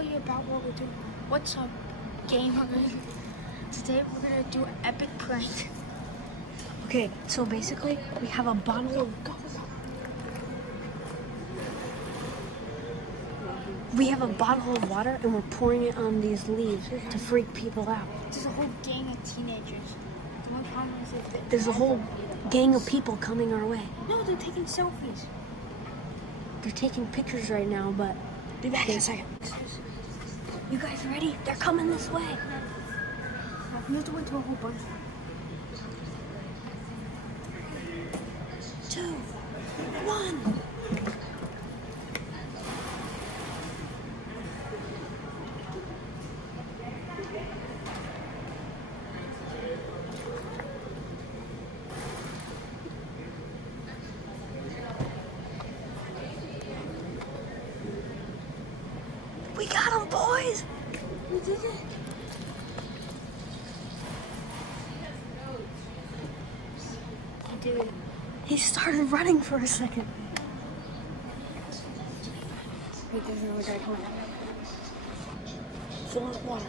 tell you about what we're doing. What's up, gamer? Today we're gonna do an epic prank. Okay, so basically we have a bottle of water and we're pouring it on these leaves to freak people out. There's a whole gang of teenagers. The only problem is that There's a whole gang of people coming our way. no, they're taking selfies. They're taking pictures right now, but be back in a second. You guys ready? They're coming this way. We have to wait to a whole bunch. 2, 1. We got him, boys! We did it. Dude, he started running for a second. Wait, there's another guy coming. Fill with water.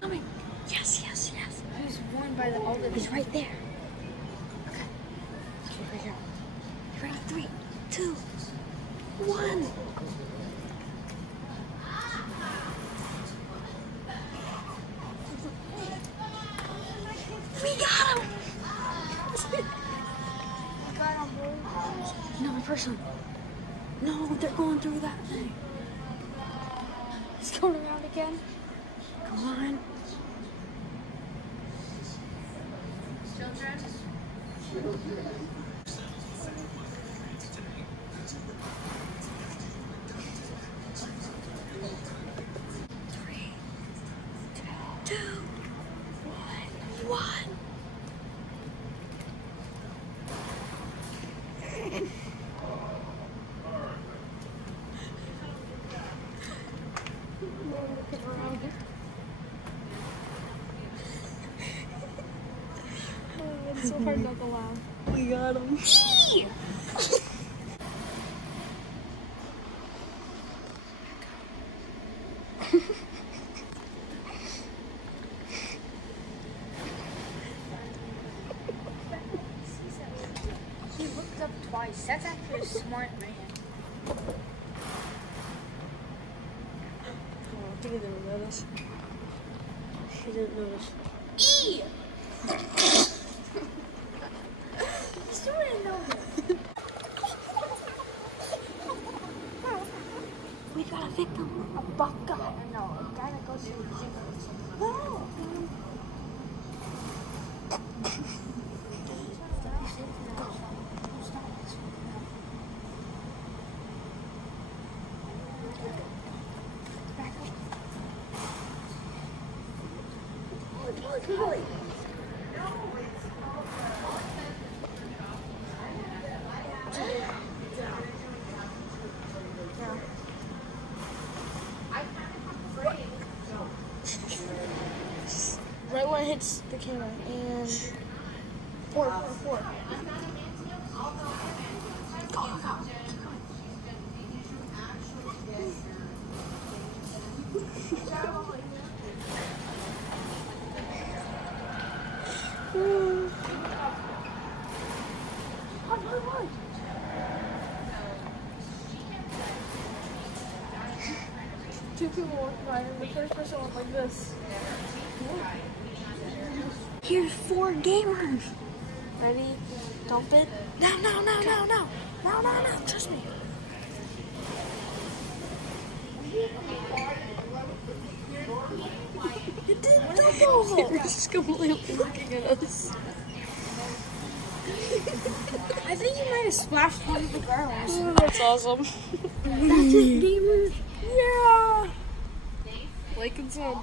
Coming. Yes. He's warned by all the. He's right there. Okay. Right here. You ready? 3, 2, 1. We got him! Another person. No, they're going through that thing. He's going around again. Come on. Three, two, one. It's so hard not to laugh. We got him. He looked up twice. That's actually a smart man. Oh, I think he didn't notice. He didn't notice. Still didn't know this. We got a victim. A buff guy. No, a guy that goes to the gym. No. Polly. Right when it hits the camera and four. Go. Two people walked by and the first person went like this. Here's 4 gamers. Ready? Dump it. No. Trust me. It did double. They're just completely looking at us. I think you might have splashed one of the girls. Oh, that's awesome. That's just gamers. Yeah. Like and sub.